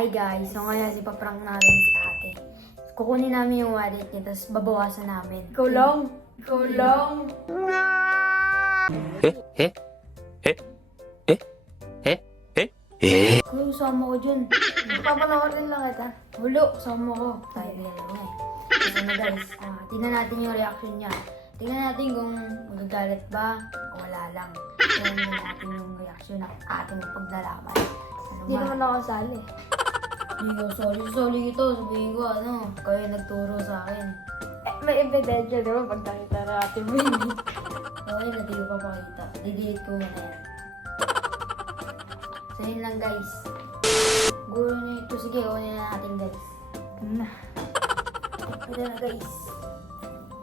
Hi guys, so ngayon ipaprank natin si ate. Kukunin namin yung wallet niya, tapos babawasan namin. Ikaw lang. Ikaw lang. Kuya, usama ko dyan. Papanoorin lang kita. Hulo, usama ko. Tayo yan lang eh. So na guys, tingnan natin yung reaction niya. Tingnan natin kung magagalit ba o wala lang. Tingnan natin yung reaction ng ating paglalaban. Ano Hindi ba? naman ako sali. Hindi ko, sorry ito. Sabihin ko, kayo nagturo sa akin. May ebidensya, di ba? Pag nakita na natin mo yun. Okay, hindi ko papakita. Didelete ko muna yan. So yun lang guys. Guro nyo ito. Sige, kunin na natin guys. Ito na guys.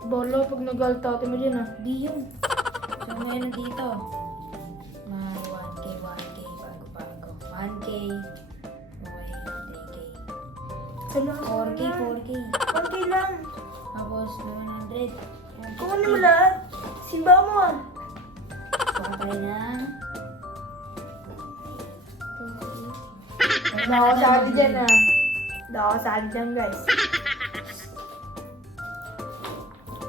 Bolo, pag nagalit ako mo dyan ah. Di yun. So meron dito. May 1K bago. 1K. Okay, 3K. Salamat 4K, 4K. Okay lang. Tapos 100. Kukunin mo lahat. Simba mo ah. Sakay na. Hindi ako sali dyan ah. Hindi ako sali dyan guys.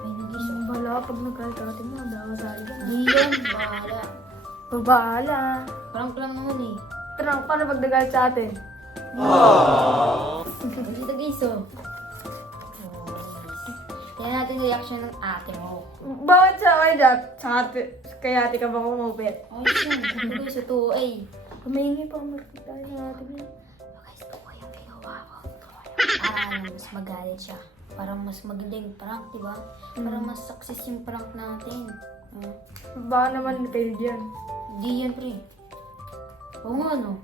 May nagis. Bala, pag nagalit ako mo, hindi ako sali dyan ah. Di yun. Bahala. Babahala. Prank lang naman eh. Pero paano pag nagalit sa atin? Dito guys, oh. Tingnan natin yung reaction ng ate mo. Bakit sa akin dyan? Sa ate, kaya ate ka ba kumupit? Oh, yun. Ito guys, ito ay. Kumahingi pa, market tayo ng ate mo. Guys, ito ko yung ginawa ko. Para mas magalit siya. Para mas magaling prank, diba? Para mas success yung prank natin. Baka naman failed yan. Hindi yan, pre. Oo nga, no?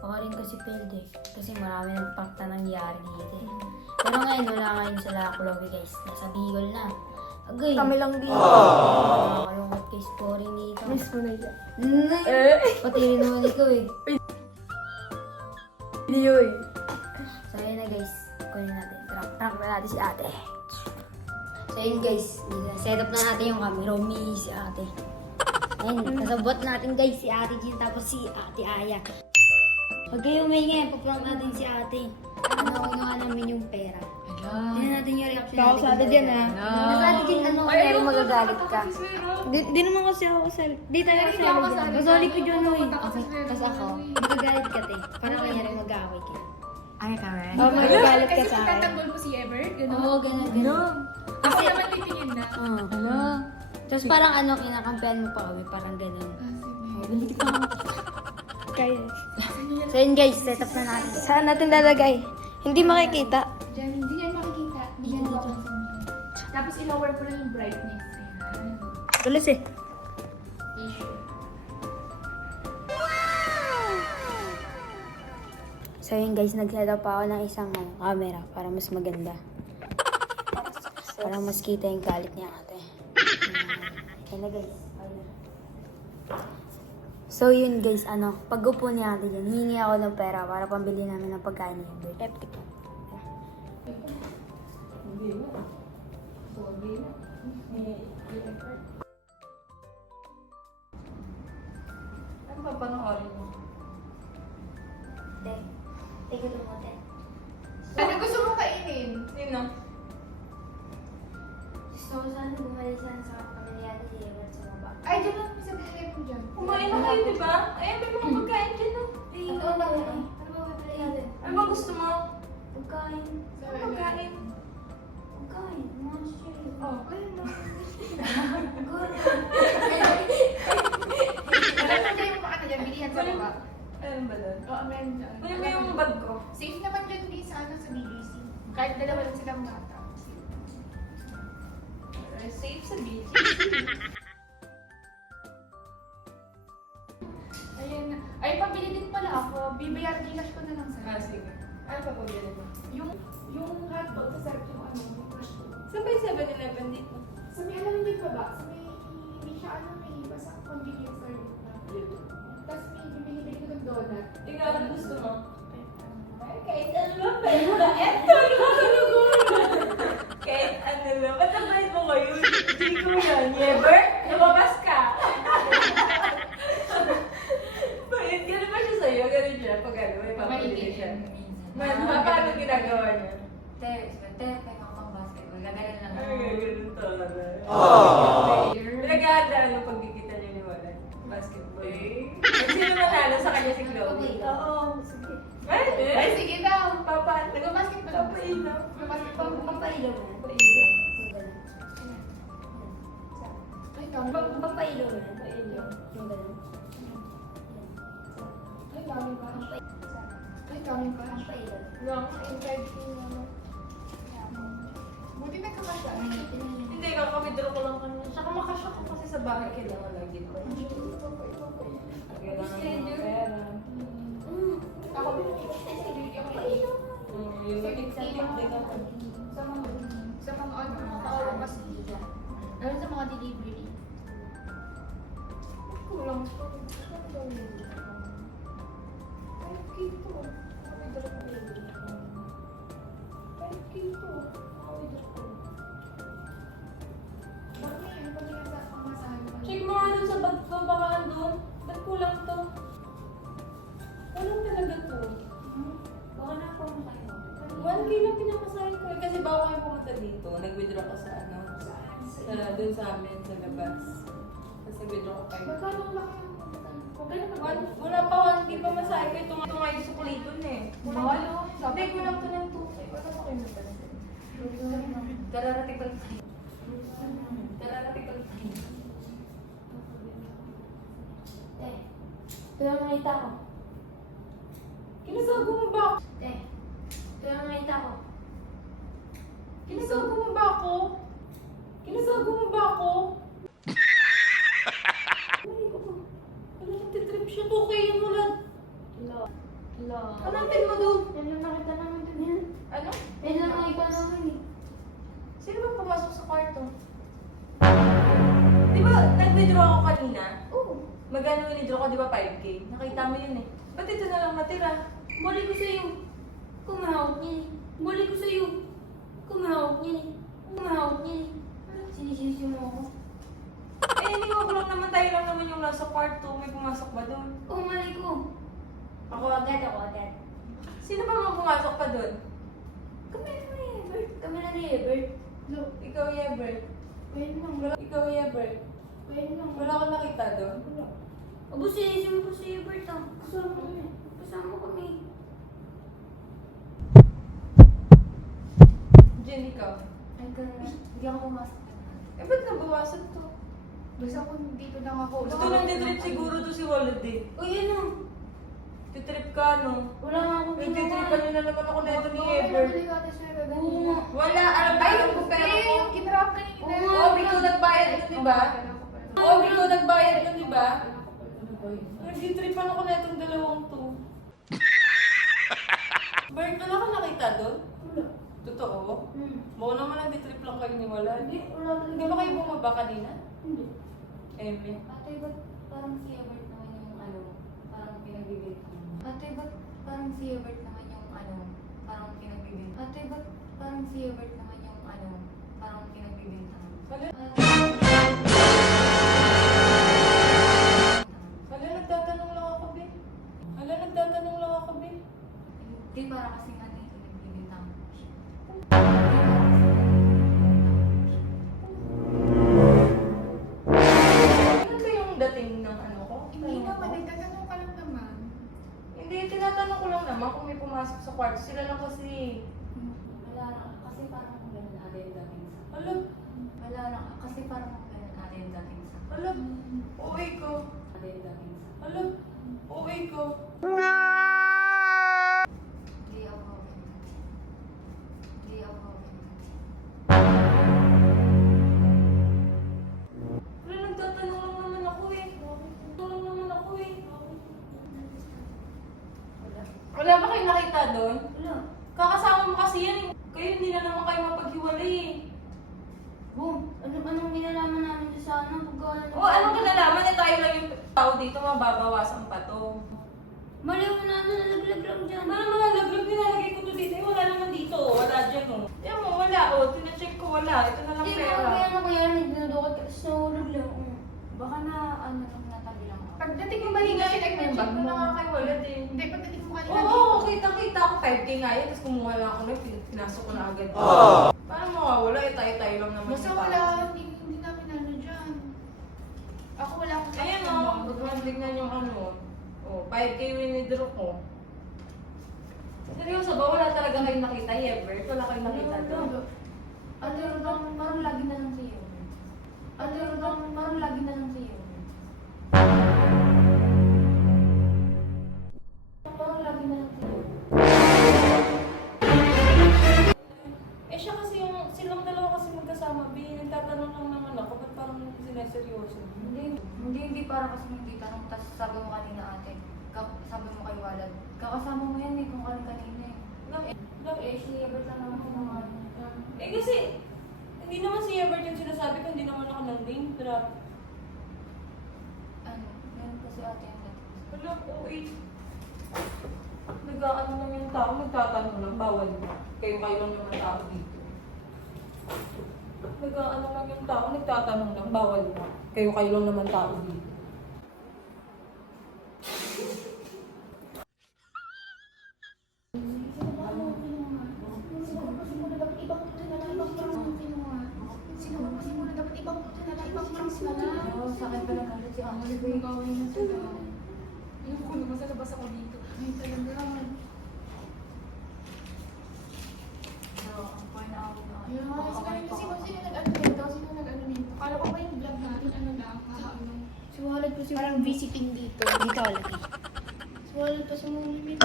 Baka rin kasi failed eh. Kasi marami ng prank na nangyari dito eh. Pero ngayon, wala ngayon sa Laclobe guys. Nasa Bicol na. Agay. Kami lang dito. Nakakalungkot kay scoring dito. Miss mo na dyan. Pati rin naman ikaw eh. Video eh. So yun na guys. Kunin natin. Prank na natin si ate. So yun guys. Set up na natin yung camera. Umi si ate. Ayun. Kasabot natin guys si ate Jean. Tapos si ate Aya. Pag kayo umingay, paprank natin si ate. Ano nga namin yung pera. Tingnan natin yung reaction Ikaw sa ate dyan ah. Sa ate Jean, ano kaya magagalit ka? Di naman kasi ako kasali. Di tayo kasali dyan. Kasali ko dyan eh. Okay, kasi ako, magagalit ka te. Parang kanyari mag-away ka. Ay, kami? Oh, magagalit ka Kasi sa akin. pagtatanggol mo si Ever, gano'n. Oo, ganun. Ako Kasi, naman titingin na. ano? Tapos parang kinakampihan mo pa kami, parang ganun. Bili kita ako. Kaya. So yun guys, set up na natin. Saan natin lalagay? Hindi makikita. Diyan, hindi yan makikita. Hindi yan mapapansin mo. Tapos i-lower ko lang yung brightness. Ayan. Tulis eh. Tissue. So yun guys, nag-set up ako ng isang camera para mas maganda. Para mas kita yung galit niya ate. Kaya na guys. Ayun. So yun guys, pag upo niya ate dyan, hihingi ako ng pera para pambili namin ng pagkain niya. Peptic. Ano ba panoorin mo? Te, take it mo te. Ano gusto mo kainin? Sino? So saan bumalik sa pamilya ni Evan sa baba? Ay, dyan lang. Sa bigay mo dyan. Kumain na kayo, di ba? Ayun, may mga pagkain dyan no? Ito na ano? Ano ba pipili natin? Ano ba gusto mo? Pagkain. Ano pagkain? Pagkain. Monster. Oh. Ayun na. Alam mo dyan yung ano dyan, bilihan sa baba. Ano ba doon? Oo, meron dyan. Kunin mo yung bag ko. Safe naman dyan din sa sa BGC. Kahit dalawa lang silang bata. Safe sa beach. Ayun na. Ay, pabili din pala ako. Bibayar Gcash ko na lang sa'yo. Sige. Ano pa pabili mo? Yung hotdog sa sarap yung ano, yung crush ko. Saan ba yung 7-Eleven dito? Sa may alam mo yung baba, sa may, may siya ano, may basta convenience store na. Tapos may bibili ko ng donut. Ikaw, ano gusto mo? Kahit ano lang, Kahit ano lang. Ba't nabayad mo kayo? Hindi ko yan. Never? Lumabas ka. Bakit? Gano'n ba siya sa'yo? Gano'n siya? Pag ano, may papalili siya. minsan. manalo pag kikita niyo ni Wala? Basketball. Sino manalo sa kanya si Chloe? Oo. Sige. Ay, sige daw. Papa, Nag-basketball. Papailo. Nag-basketball. Papailo mo. Papailo. Ay, dami. Papailo mo. Papailo. Yung ganun. Ay, dami ka. Ay, dami ka. Papailo. Lang, invite ko naman. Buti nagkabasa. Hindi, kakawithdraw ko lang kanina. Tsaka makashock ko kasi sa bahay. Kailangan lagi ko. Kailangan ng pera. Ako din ako Yung tip-tip din ako. sa mga ano, mas lalo sa mga delivery. Kulang pa. Ay, kito. Kakawithdraw ko yun. Ay, kito. Kakawithdraw ko. Bakit ngayon, pag pamasahan mo? Check mo nga dun sa bag ko, baka nandun. Ba't kulang to? Kulang talaga to. Baka na ako makain. 1K lang pinamasahin ko eh. Kasi bago kayo pumunta dito, nag-withdraw ko sa ano, dun sa amin, sa labas. Tapos nag-withdraw ko kayo. Magkano ang laki ang pumuntan? Wala pa 1K pa masahin ko. Ito nga yung sukuliton eh. Mahal, no? Hindi, kulang to ng 2K. Wala pa kayo nagtanong. Dararating ko lang tayo. Dararating ko lang tayo. Kaya makita ko. Kinasago mo ba ako? Kaya makita ko. Kinasago mo ba ako? Kinasago mo ba ako? Ano nagtitrip siya? 2K yun wala. Hello. Hanapin mo doon. Yan lang nakita namin dun yan. Ano? Yan lang nakita namin eh. Sino ba pumasok sa kwarto? Di ba, nag-withdraw ako kanina? Oo. Magkano withdraw ko, di ba 5K? Nakita mo yun eh. Ba't ito na lang natira? Balik ko sa'yo. Kumahawak niya eh. Balik ko sa'yo. Kumahawak niya eh. Kumahawak niya eh. Sinisisi mo ako. Eh, hindi mo lang naman tayo lang naman yung nasa kwarto. May pumasok ba doon? Oo, mali ko. Ako agad. Sino ba mga pumasok pa doon? Kami na ni Ebert. Kami na ni Ebert. Look, ikaw Yebert. Pwede lang. Ikaw Yebert. Pwede lang. Wala akong nakita doon. Abo, sinisi mo po si Ebert ah. Kasama kami. Kasama kami. Jen, ikaw. Ay, ganun. Hindi ako pumasok. Eh, ba't nabawasan to? Basta kung dito lang ako. Gusto nang titrip siguro to si Walid eh. Uy, ano? Titrip ka, no? Wala nga akong Nagtitripan nyo na naman ako na ito ni Oo, Ever. delikado siya Oo kanina. nga. Wala, alam ba yung pera Eh, ko? yung kinrap kanina. Oo nga. Oh, ikaw nagbayad nun, di ba? Oh, ikaw nagbayad nun, di ba? Nagtitripan ako na itong dalawang to. Bert, wala ka nakita doon? Wala. Totoo? Baka naman nagtitrip lang kayo ni Wala. Hindi, wala talaga. Hindi ba kayo bumaba kanina? Hindi. Eme. Ate, ba't parang si Ebert naman yung ano, parang pinagbibigay? Ate, ba't parang si Ebert naman yung ano, parang pinagbibigay? Ate, ba't parang si Ebert naman yung ano, parang pinagbibigay? Wala. Ate, Hala, nagtatanong lang ako, Be. Hala, nagtatanong lang ako, Be. Hindi, para kasing ano yung pinagbibigay siya. Ano ba yung dating ng ano ko? Hindi naman, nagtatanong ka lang naman. Hindi, tinatanong ko lang naman kung may pumasok sa kwarto. Sila lang kasi. Wala na, kasi parang kung ganun ate yung dating sa. Hala, Wala na, kasi parang kung ganun ate yung dating sa. hala, uwi ko. Ate yung dating sa. Hala, uwi ko. Hindi ako ganun. Hindi ako ganun. Wala, nagtatanong lang naman ako eh. Nagtatanong lang naman ako eh. Wala. Wala ba kayo nakita doon? Wala. Kakasama mo kasi yan eh. Kayo hindi na naman kayo mapaghiwalay eh. Boom! Anong nilalaman namin doon sa ano? Pagkaano? O anong kinalaman eh tayo lang yung tao dito, mababawasan pa to. Mali mo na, nalaglag lang dyan. Ano mga laglag nilalagay ko to dito? Eh, wala naman dito. Wala dyan oh. Yan mo, wala oh. Tinacheck ko wala. Ito na lang Hindi pera. mo kaya ano kaya may dinudukot ka, tapos nahulog lang. Baka na, ano lang, natabi lang ako. Pagdating mo ba Hindi dito, nga, check mo yung check bag ko mo? na nga kay Walid eh. Hindi, pagdating mo kanina Oo, dito. kita-kita ako 5K nga yun. Tapos kumuha lang ako na pinasok ko na agad. Parang mawawala eh. Tayo-tayo lang naman Basta yung wala, tao. hindi namin ano dyan. mo tignan yung ano. Oh, 5K winidraw ko. Seryoso ba? Wala talaga kayong nakita, Yebert? Wala kayong nakita doon? Ano yun bang parang lagi na lang sa'yo? Ano yun bang parang lagi na lang sa'yo? Parang lagi na lang sa'yo. Eh siya kasi silang dalawa kasi magkasama, nagtatanong lang naman ako, ba't parang sineseryoso? Hindi para kasi hindi tanong. Tapos sabi mo kanina ate, sabi mo kay Walad, kakasama mo yan eh kung kanina eh. Si Ebert lang naman kumakas. Eh kasi, hindi naman si Ebert yung sinasabi ko, hindi naman ako ng name drop. Ano, meron kasi ate yung dati. Wala ko eh. Nag-aano lang yung tao, nagtatanong lang, bawal na. Kayo lang naman tao dito. Nag-aano lang yung tao, nagtatanong lang, bawal na. Kayo lang naman tao dito. Sa akin pala galit si Ate. Gawin na sila. Ayoko ko naman sa labas ako dito. Ay, talaga. Kala ko ba yung vlog natin, ano lang, ano? Siwalag po Parang visiting dito. Dito lagi. Siwalag pa sa mga limit.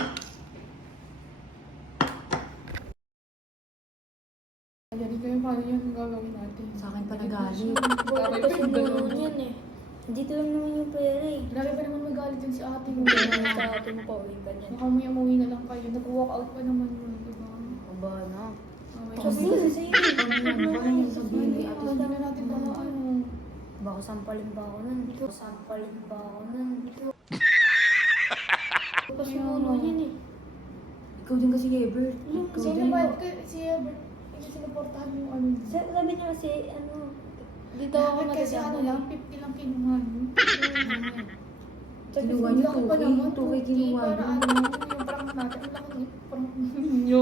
Ganito yung paano yung gagawin natin. Sa akin pala galit. Grabe pa yung ganun. yan eh. Dito lang naman yung pera eh. Grabe pa naman magalit din si ate mo. Sa atin mo pa uwi ka niyan. Baka may umuwi na lang kayo. Nag-walk out pa naman mo, di ba? Aba na. Kasi Kasi parang yung sabihin ni ate. Hindi na natin baka ano. baka sampalin ba ako nun? Sampalin ba ako nun? Kasi ulo yan eh. Ikaw din kasi, Ebert. Ikaw Sino din. ba? Si Ebert. Hindi sinuportahan yung ano. Sabi niya kasi ano, dito ako Dapat kasi ano lang, 50 lang kinuha mo. Kinuha niyo, Laki pa 2K. naman, 2K kinuha Para niyo. ano, yung prank natin, ang laki ng prank ninyo.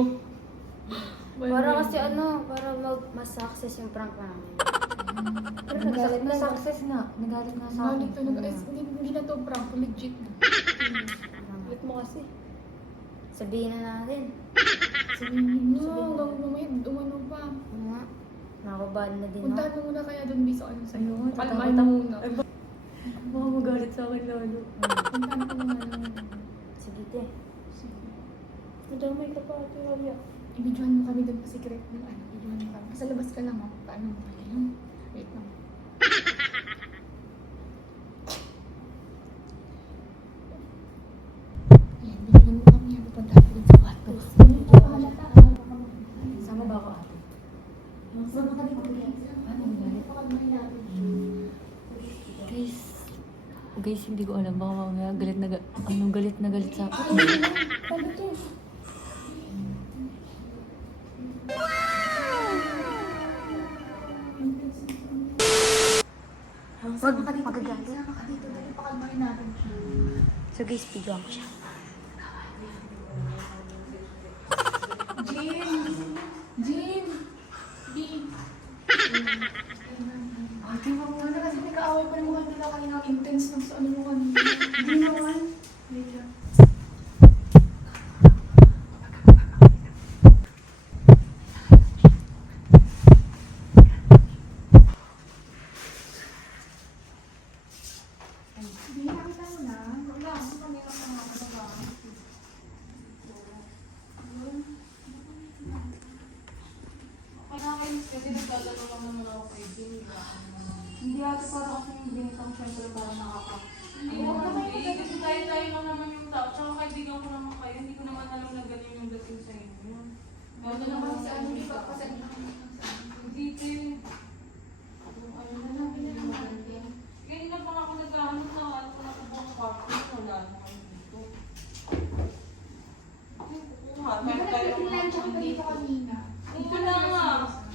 para kasi ano, para mas success yung prank namin. Pero nagalit na success nga. Nagalit na sa akin. Galit to, hindi na to prank, legit na. Ulit mo kasi. Sabihin na natin. Sabihin nyo, hanggang mamaya, umano pa. Ano nga, nakabal na din Puntahan ako. mo muna kaya doon, bisa ano sa'yo. Ayun, Kalmahin mo muna. Baka magalit sa akin lalo. Puntahan ko muna. Sige te. Nadamay ka pa ate Maria. Ibidyohan mo kami doon pa secret ng ano, ibidyohan mo kami. Sa labas ka lang, oh. Paano mo pala yun? Wait lang. Ayan, bidyohan mo kami. Pupuntahan ko doon sa kwarto. Sama ba ako, ate? Sama ka din kami. Ano, pakalmahin natin. Guys, hindi ko alam. Baka mamaya galit na galit sa akin. Ano to? Wag magagalit. Sama ka dito, dali pakalmahin natin siya. So guys, bigyan ko siya. Jim! Jim! Jim! Ate, wag mo na kasi may kaaway pa naman nila kanina. Intense ng sa ano mo kanina. Hindi naman. Wait lang. Hindi, nakita mo na. Wala, ako kanina pa nga ako ba? Nakakainis kasi nagtatanong lang naman ako kay Jim. Hindi ate, para kasi yung binitang syempre parang nakaka... Hindi ko naman kasi tayo-tayo lang naman yung tao. Tsaka kaibigan ko naman kayo. Hindi ko naman alam na ganyan yung dating sa inyo. Ano naman si ano, di ba? Kasi ano naman Dito yun. Ano na lang, pinanaman din. Ganyan pa ako naghahanap na ano ko na buong kwarto. Wala naman dito. Kukuha. Hindi ka nagpipinlansya ka pa dito kanina. Wala nga.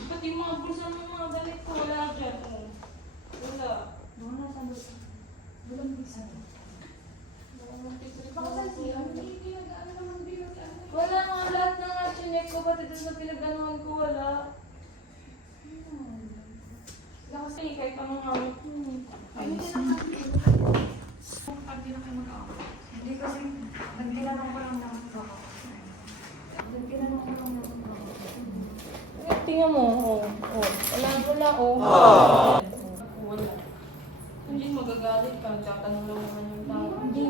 Pati yung mga bulsa ng mga galit ko. Wala dyan. Oh. Wala. Wala sa loob. Walang bisa. Baka sa siya, hindi nag-ano naman din nag-ano. Wala nga. Lahat na nga chinek ko. Pati doon sa pinag-anuhan ko. Wala. Wala kasi kahit anong hawak mo. Ayun na lang. mo, oh. Wala, oh. Wala. Hindi magagalit ka, nagtatanong lang naman yung tao. Hindi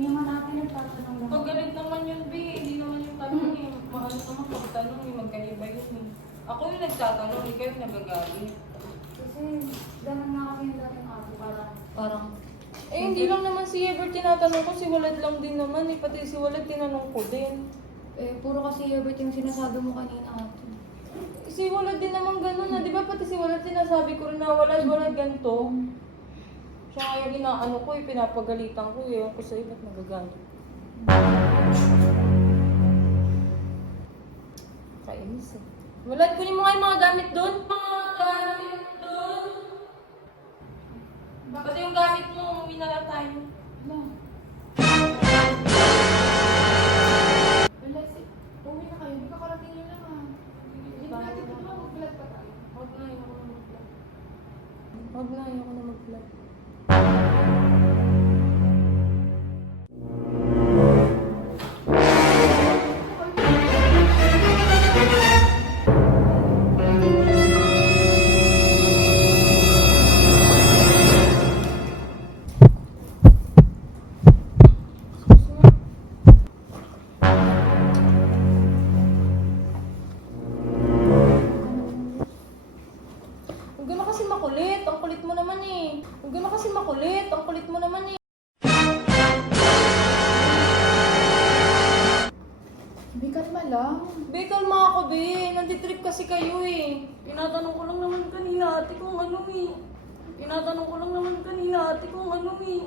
naman natin nagtatanong lang. Pag galit naman yun, B, hindi naman yung tanong eh. Mahal naman pagtanong eh, magkaiba yun eh. Ako yung nagtatanong, ikaw yung nagagalit. Kasi ganun nga kami yung dating ate, Parang, Eh, hindi lang naman si Ever tinatanong ko, si Walad lang din naman eh. Pati si Walad tinanong ko din. puro kasi Ebert yung sinasabi mo kanina ate. Si Walad din naman ganun na, di ba? Pati si Walad sinasabi ko rin na Walad ganito. Siya nga yung inaano ko eh, pinapagalitan ko eh. Ewan ko sa'yo, ba't nagagalit? Kainis eh. Walad, kunin mo nga yung mga gamit doon. Mga gamit doon. Pati yung gamit mo, umuwi na lang tayo. Wala. Wala si... Uwi na kayo, hindi ka karating yun lang ah. Hindi ba natin ito mag-vlog pa tayo? Huwag na, ayoko na mag-vlog. Huwag na, ayoko na mag-vlog. Huwag ka na kasi makulit. Ang kulit mo naman eh. Huwag ka na kasi makulit. Ang kulit mo naman eh. Hindi kalma lang. Be, kalma ako, be. Nanditrip kasi kayo eh. Tinatanong ko lang naman kanina ate kung ano eh. Tinatanong ko lang naman kanina ate kung ano eh.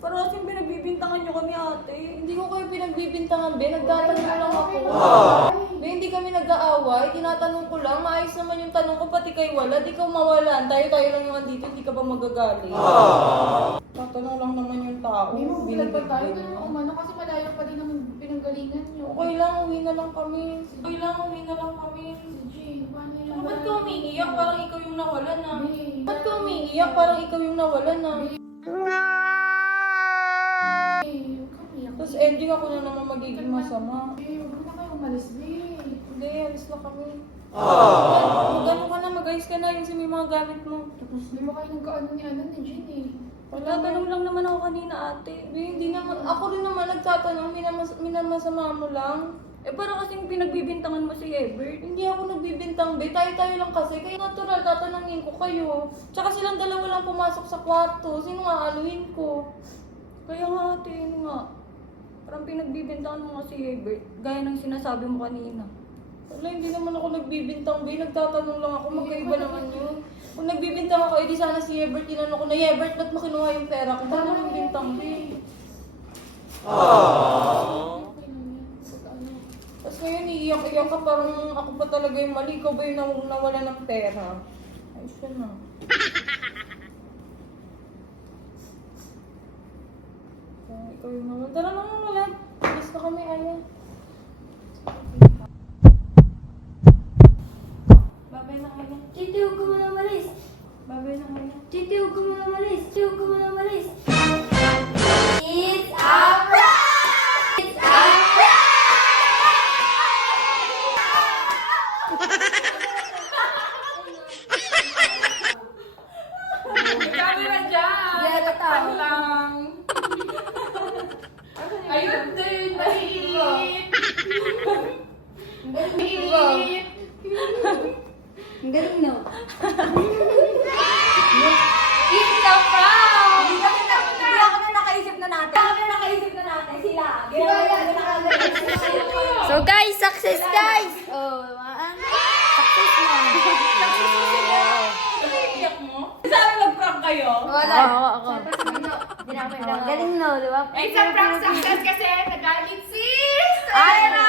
Parang pinagbibintangan nyo kami ate. Hindi ko kayo pinagbibintangan, be. Nagtatanong lang ako. Be, hindi kami nag-aaway. Tinatanong ko lang. Maayos naman yung tanong ko, pati kay Walad. Ikaw mawalan. Tayo lang yung andito. Hindi ka ba magagaling? Tatanong lang naman yung tao. Hindi mo vlog pa tayo, Binibigyan ganun mo. umano kasi malayo pa din ang pinanggalingan nyo. Okay lang, uwi na lang kami. Okay lang, uwi na lang kami. Si Jane, paano yan? Ba't ka umiiyak? Parang ikaw yung nawalan na. Be, Ba't ka umiiyak? Parang ikaw yung nawalan na. huwag kang iyak. Tapos ending ako na naman magiging masama. Be, huwag mo na kayo umalis, be. Hindi, alis na kami. Mag-ano ka na, mag-ayos ka na. Yung may mga gamit mo. Tapos di mo kayo nagkaano ni Jane eh. Wala, tanong lang naman ako kanina ate. Hindi naman, ako rin naman nagtatanong, minamasama mo lang. Eh parang kasing pinagbibintangan mo si Ebert. Hindi ako nagbibintang, be. Tayo lang kasi. Kaya natural, tatanungin ko kayo. Tsaka silang dalawa lang pumasok sa kwarto. Sino nga anuhin ko? Kaya nga ate, yun nga. Parang pinagbibintangan mo nga si Ebert. Gaya ng sinasabi mo kanina. Wala, hindi naman ako nagbibintang, be. Nagtatanong lang ako, magkaiba naman yun. Kung nagbibintang ako, edi sana si Ebert, tinanong ko na, Ebert, ba't mo kinuha yung pera ko? Paano nagbibintang, be? Okay lang yan. Ba't ano? Tapos ngayon, iiyak-iyak ka, parang ako pa talaga yung mali. Ikaw ba yung nawala ng pera? Ayos ka na. Ikaw yung nawala. Tara na nga lang. Alis na kami, Aya. Babay na Aya. Titi, huwag ka muna umalis. Babay na Aya. Titi, huwag ka muna umalis. Titi, huwag ka muna umalis. It's a prank! It's a prank! Camera dyan! Hindi na tao. lang. Ayun din! Mahirap! Mahirap! Ang galing, no? It's a prank! Hindi ako na nakaisip na natin. Ako na nakaisip na natin. Sila. Ginawa na nakagaling. So guys, success guys! Oh, success na. Iyak mo? Sabi mag-prank kayo? Wala. ako. Galing, no? Di ba? It's a prank success kasi nagalit si Ira!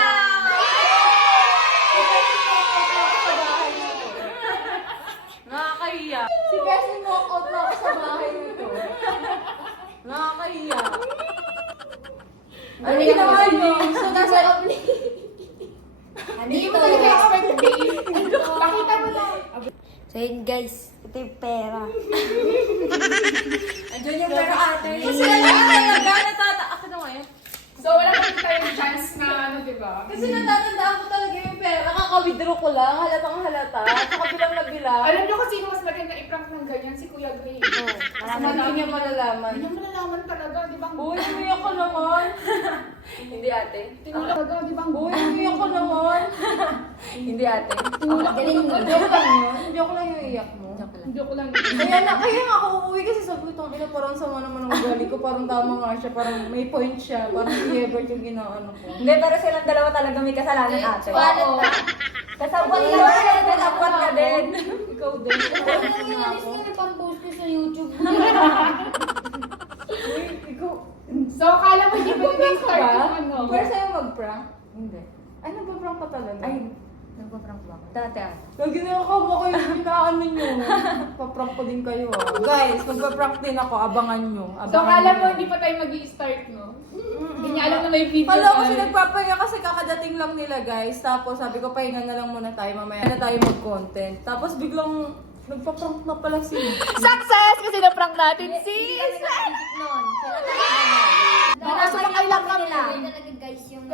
Nakakahiya. Si Bessie walk out na ako sa bahay nito. Nakakahiya. Ano ginawa niyo? So, nasa Hindi Andito. mo talaga expect, babe. Pakita mo lang. So yun guys, Ito yung pera. Andiyan yung pero ate. Kasi talaga ako na ngayon. So, wala pa tayong chance na ano, di ba? Kasi natatandaan ko talaga yung pera. Nakaka-withdraw ko lang, halatang halata. Saka bilang na bilang. Alam niyo kasi mas maganda i-prank ng ganyan si Kuya Gray. Hindi niya malalaman. Hindi niya malalaman talaga, di ba? Uy, umiyak ko naman. Hindi ate. Tinulak talaga, di ba? Uy, umiyak ko naman. Hindi ate. Tinulak Galing mo. Joke lang yun. Joke lang yung iyak mo. Joke lang. Kaya nga ako uuwi kasi sabi ko, "Tang ina, parang sama naman ang ugali ko, parang tama nga siya, parang may point siya, parang si Ebert yung ginaano ko." Hindi, pero silang dalawa talaga may kasalanan ate. Oo. Kasabot ka din! Kasabot ka din! Ikaw din. Alis ka na pang-post ko sa YouTube. Uy, ikaw. So, kala mo hindi mo nag-start yung ano? First time mag-prank? Hindi. Ay, nag-prank ka talaga? Ay, nagpa-prank ba? Dati ate. Lagi na ako mo kayo yung inaano nyo. Paprank ko din kayo ah. Guys, magpa-prank din ako, abangan nyo. So, kala mo hindi pa tayo mag-i-start, no? Hindi niya alam na may video. Pala kasi nagpapahinga kasi kakadating lang nila guys. Tapos sabi ko, pahinga na lang muna tayo, mamaya na tayo mag-content. Tapos biglang nagpa-prank na pala si... Success! Kasi na-prank natin si... Nakasumakay lang kami. Talaga guys yung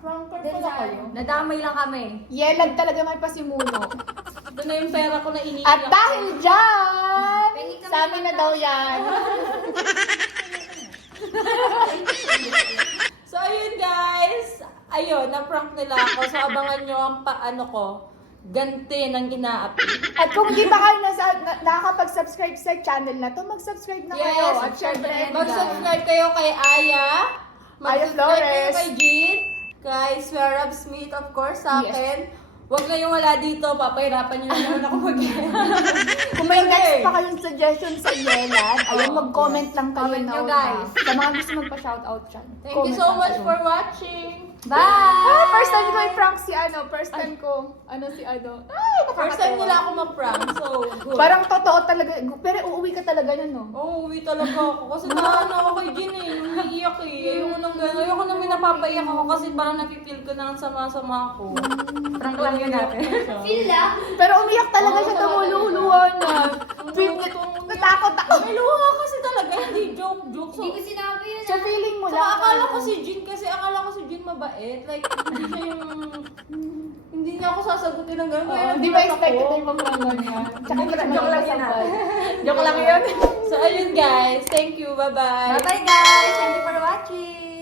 Pranker pala kayo. Nadamay lang kami. Yelag talaga may pasimuno. Doon na yung pera ko na iniiyak. At dahil dyan, Pengi kami sa amin na daw yan. So ayun guys. Ayun, na-prank nila ako. So abangan nyo ang paano ko. Ganti ng inaapi. At kung hindi pa kayo nakakapag-subscribe sa channel na to, mag-subscribe na kayo. Yes, At syempre, mag-subscribe kayo kay Aya. Aya Mag-subscribe kayo Flores. kay Jean. Kay Swerab Smith, of course, sa akin. Huwag kayong wala dito, papahirapan nyo na naman ako Kung may next pa kayong suggestion sa Yelan, ayun, mag-comment lang kayo Comment na nyo, una. guys. Sa mga gusto magpa-shoutout dyan. Thank you so much for watching. Bye! Ah, first time ko i-prank si first time ko, ay, First time nakakatawa. nila ako mag-prank, so good. Parang totoo talaga, pero uuwi ka talaga yan, no? Oo, uwi talaga ako. Kasi naano ako kay Jean eh. Umiiyak eh. Ayoko nang gano'n. Ayoko nang may napapaiyak ako kasi parang napipil ko na ang sama-sama ako. Prank lang yun ate. Feel lang. Pero umiyak talaga siya, tumululuhan na. Natakot ako. May luha kasi talaga, hindi joke. Hindi ko sinabi yun. So feeling mo So, lang. akala ko si Jean mabait. Like, hindi siya yung... Hindi niya ako sasagutin ng gano'n. Kaya Hindi ba nagulat expected ako. na yung mga ganyan? Tsaka hindi siya Joke lang yan magsasampal. ate. Joke lang yun. So, ayun guys. Thank you. Bye-bye. Bye-bye guys! Thank you for watching!